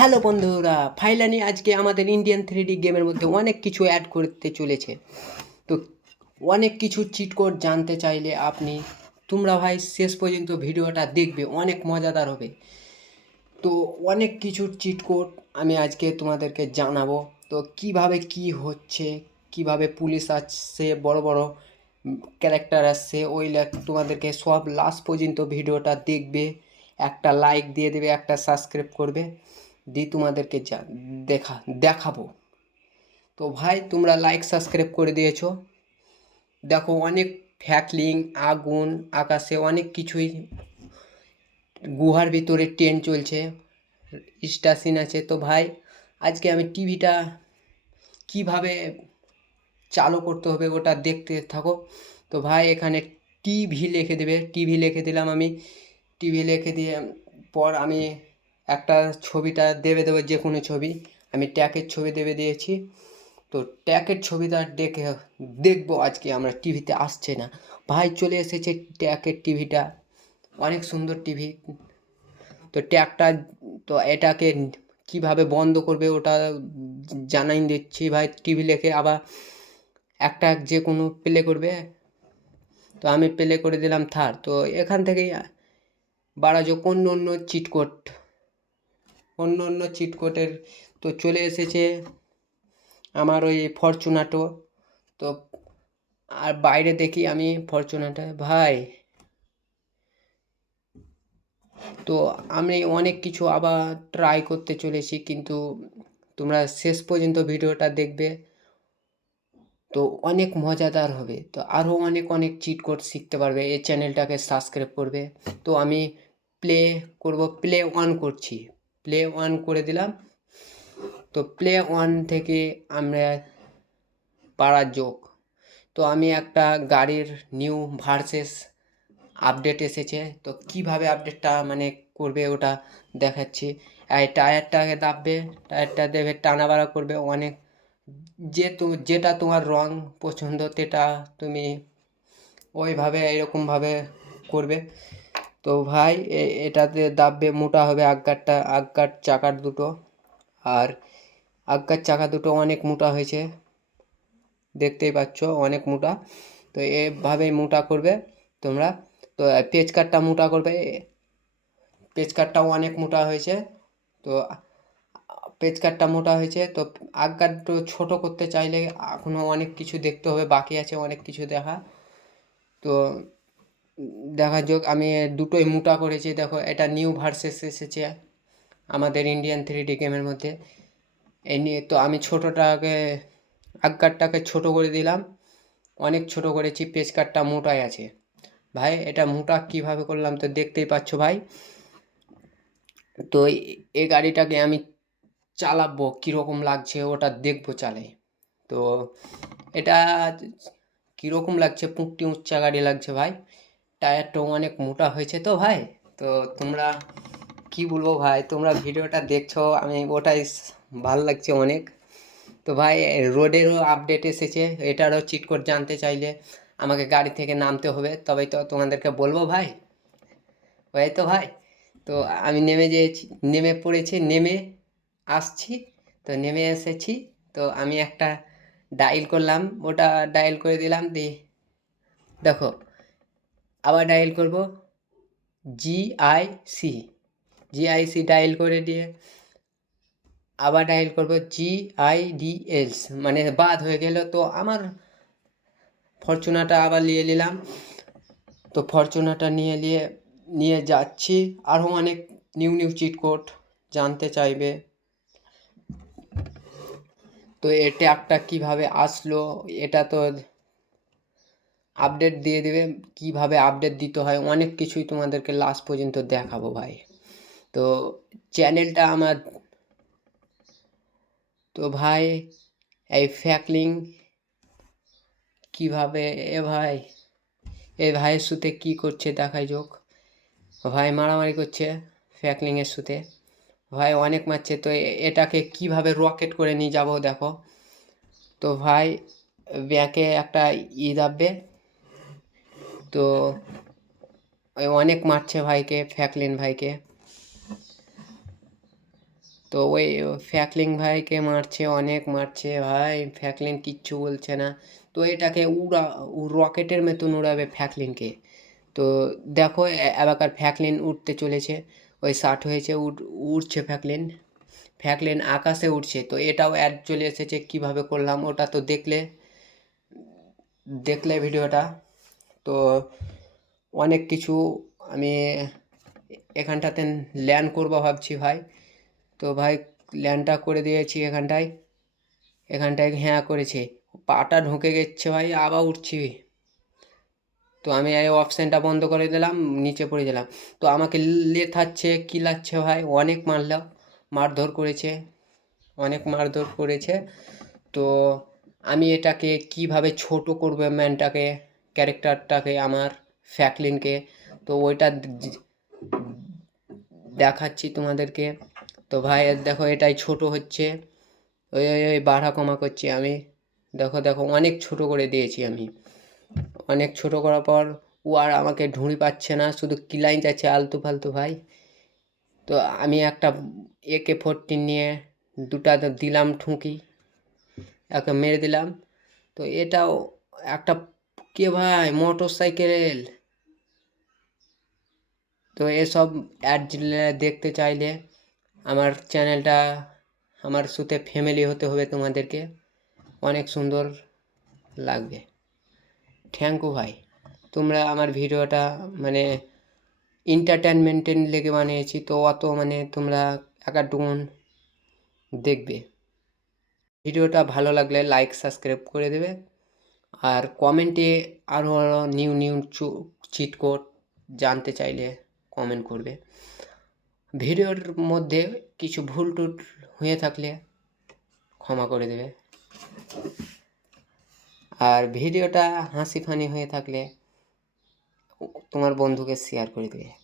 Hello বন্ধুরা, ফাইলানি আজকে আমাদের ইন্ডিয়ান থ্রি ডি গেমের মধ্যে অনেক কিছু অ্যাড করতে চলেছে। তো অনেক কিছু চিট কোড জানতে চাইলে আপনি, তোমরা ভাই শেষ পর্যন্ত ভিডিওটা দেখবে, অনেক মজাদার হবে। তো অনেক কিছুর চিট কোড আমি আজকে তোমাদেরকে জানাব। তো কীভাবে কি হচ্ছে, কীভাবে পুলিশ আসছে, বড় বড় ক্যারেক্টার আসছে ওই তোমাদেরকে সব লাস্ট পর্যন্ত ভিডিওটা দেখবে। একটা লাইক দিয়ে দেবে, একটা সাবস্ক্রাইব করবে। দিয়ে তোমাদেরকে যা, দেখা, দেখাবো। তো ভাই, তোমরা লাইক সাবস্ক্রাইব করে দিয়েছ। দেখো, অনেক ফ্যাকলিং, আগুন, আকাশে অনেক কিছুই গুহার ভিতরে ট্রেন চলছে। স্টেশন আছে। তো ভাই, আজকে আমি টিভিটা কীভাবে চালু করতে হবে ওটা দেখতে থাকো। তো ভাই, এখানে টিভি লিখে দেবে। টিভি লিখে দিলাম আমি। টিভি লিখে দিয়ে পর আমি একটা ছবিটা দেবে দেবো যে কোনো ছবি। আমি ট্যাকের ছবি দেবে দিয়েছি। তো ট্যাকের ছবিটা দেখে দেখব আজকে আমরা টিভিতে আসছে না। ভাই চলে এসেছে ট্যাকের টিভিটা। অনেক সুন্দর টিভি। তো ট্যাকটা তো এটাকে কীভাবে বন্ধ করবে ওটা জানাই দিচ্ছি। ভাই টিভি লেখে আবার একটা যে কোনো প্লে করবে। তো আমি প্লে করে দিলাম থার। তো এখান থেকেই বাড়া অন্য অন্য চিটকোট। অন্য অন্য চিটকোটের তো চলে এসেছে। আমার ওই ফরচুনাটো। তো আর বাইরে দেখি আমি ফরচুনাটা। ভাই, তো আমি অনেক কিছু আবার ট্রাই করতে চলেছি, কিন্তু তোমরা শেষ পর্যন্ত ভিডিওটা দেখবে। তো অনেক মজাদার হবে। তো আরও অনেক অনেক চিট কোড শিখতে পারবে। এই চ্যানেলটাকে সাবস্ক্রাইব করবে। তো আমি প্লে করব প্লে অন করছি। প্লে অন করে দিলাম। তো প্লে অন থেকে আমরা পাড়ার যোগ। তো আমি একটা গাড়ির নিউ ভার্সেস আপডেট এসেছে। তো কীভাবে আপডেটটা মানে করবে ওটা দেখাচ্ছি। এই টায়ারটাকে দাববে, টায়ারটা দেবে, টানা বাড়া করবে অনেক। যে তো, যেটা তোমার রং পছন্দ, সেটা তুমি ওইভাবে, এরকমভাবে করবে। তো ভাই এটাতে দাববে মোটা হবে আগারটা আগার চাকার দুটো। আর আগার চাকা দুটো অনেক মোটা হয়েছে, দেখতেই পাচ্ছ, অনেক মোটা। তো এভাবেই মোটা করবে তোমরা। তো পেজ কাটটা মোটা করবে পেজ কাটটাও অনেক মোটা হয়েছে। তো পেজ কাটটা মোটা হয়েছে, তো আগারটা ছোট করতে চাইলে এখনও অনেক কিছু দেখতে হবে, বাকি আছে অনেক কিছু দেখা। তো দেখা যাক, আমি দুটোই মোটা করেছি, দেখো, এটা নিউ ভার্সেস এসেছে আমাদের ইন্ডিয়ান থ্রি ডি গেমের মধ্যে। এই নিয়ে তো আমি ছোটোটাকে আগকারটাকে ছোট করে দিলাম। অনেক ছোট করেছি, পেজ কাটটা মোটাই আছে। ভাই, এটা মোটা কীভাবে করলাম তো দেখতেই পাচ্ছ ভাই? তো এই গাড়িটাকে আমি চালাবো, কীরকম লাগছে ওটা দেখব চালে। তো এটা কীরকম লাগছে পুঁকটি উচ্চা গাড়ি লাগছে ভাই? টায়ারটাও অনেক মোটা হয়েছে তো ভাই? তো তোমরা কি বলব ভাই? তোমরা ভিডিওটা দেখছ, আমি ওটাই ভালো লাগছে অনেক। তো ভাই, রোডেরও আপডেট এসেছে, এটারও চিট কোড জানতে চাইলে আমাকে গাড়ি থেকে নামতে হবে। তবেই তো তোমাদেরকে বলব ভাই। ওই তো ভাই, তো আমি নেমে যেয়েছি, নেমে পড়েছি, নেমে আসছি, তো নেমে এসেছি। তো আমি একটা ডাইল করলাম, ওটা ডাইল করে দিলাম, দিয়ে দেখো আবার ডাইল করব। G I C G I C dial করে দিয়ে আবার ডাইল করব জি আই ডি এলস মানে বাদ হয়ে গেল। তো আমার ফরচুনাটা আবার নিয়ে নিলাম। তো ফরচুনাটা নিয়ে নিয়ে নিয়ে যাচ্ছি। আরও অনেক নিউ নিউ চিট কোড জানতে চাইবে। তো এ ট্যাগটা কীভাবে আসলো, এটা তো আপডেট দিয়ে দেবে, কীভাবে আপডেট দিতে হয়, অনেক কিছুই তোমাদেরকে লাস্ট পর্যন্ত দেখাবো ভাই। তো চ্যানেলটা আমার, তো ভাই, এই ফ্যাকলিং কীভাবে, এ ভাই, এ ভাইয়ের সুতে কি করছে দেখাই যোগ। ভাই মারামারি করছে ফ্যাকলিংয়ের সুতে ভাই অনেক মারছে, তো এটাকে কীভাবে রকেট করে নিয়ে যাব দেখো। তো ভাই, ব্যাকে একটা ই দাববে। তো ওই অনেক মারছে ভাইকে, ফ্যাকলিন ভাইকে। তো ওই ফ্যাকলিন ভাইকে মারছে, অনেক মারছে। ভাই, ফ্যাকলিন কিচ্ছু বলছে না। তো এটাকে উড়া রকেটের মতন উড়াবে ফ্যাকলিনকে। তো দেখো, এ- এবারকার ফ্যাকলিন উঠতে চলেছে। ওই ষাট হয়েছে উঠ উড়ছে ফ্যাকলিন। ফ্যাকলিন আকাশে উঠছে তো এটাও অ্যাড চলে এসেছে, কীভাবে করলাম ওটা তো দেখলে দেখলে ভিডিওটা। তো অনেক কিছু আমি এখানটাতে ল্যান্ড করব ভাবছি ভাই। তো ভাই ল্যান্ডটা করে দিয়েছি এখানটায়। এখানটায় হ্যাঁ করেছে। পাটা ঢুকে গেছে ভাই আবার উঠছি। তো আমি এই অপশানটা বন্ধ করে দিলাম, নিচে পড়ে গেলাম। তো আমাকে লেথাচ্ছে, কিলাচ্ছে ভাই, অনেক মারলাম মারধর করেছে, অনেক মারধর করেছে। তো আমি এটাকে কীভাবে ছোট করবে ম্যানটাকে ক্যারেক্টারটাকে, আমার ফ্যাকলিনকে, তো ওইটা দেখাচ্ছি তোমাদেরকে। তো ভাই, দেখো, এটাই ছোট হচ্ছে। ওই ওই ওই বাড়া কমা করছি আমি। দেখো দেখো, অনেক ছোট করে দিয়েছি আমি। অনেক ছোট করার পর ও আর আমাকে ঢুঁড়ি পাচ্ছে না, শুধু কিলাইন যাচ্ছে আলতু ফালতু, ভাই। তো আমি একটা একে ফোরটিন নিয়ে দুটা দিলাম ঠুঁকি একে মেরে দিলাম। তো এটাও একটা কে ভাই? মোটর সাইকেল তো এসব অ্যাড দেখতে চাইলে আমার চ্যানেলটা, আমার সাথে ফ্যামিলি হতে হবে তোমাদেরকে। অনেক সুন্দর লাগবে। থ্যাংক ইউ ভাই। তোমরা আমার ভিডিওটা মানে এন্টারটেনমেন্টের লেগে বানিয়েছি, তো অত মানে তোমরা একাটুকুন দেখবে। ভিডিওটা ভালো লাগলে লাইক সাবস্ক্রাইব করে দেবে। আর কমেন্টে আরও আরও নিউ নিউ চিট কোড জানতে চাইলে কমেন্ট করবে। ভিডিওর মধ্যে কিছু ভুল টুল হয়ে থাকলে ক্ষমা করে দেবে। আর ভিডিওটা হাসি ফানি হয়ে থাকলে তোমার বন্ধুকে শেয়ার করে দেবে।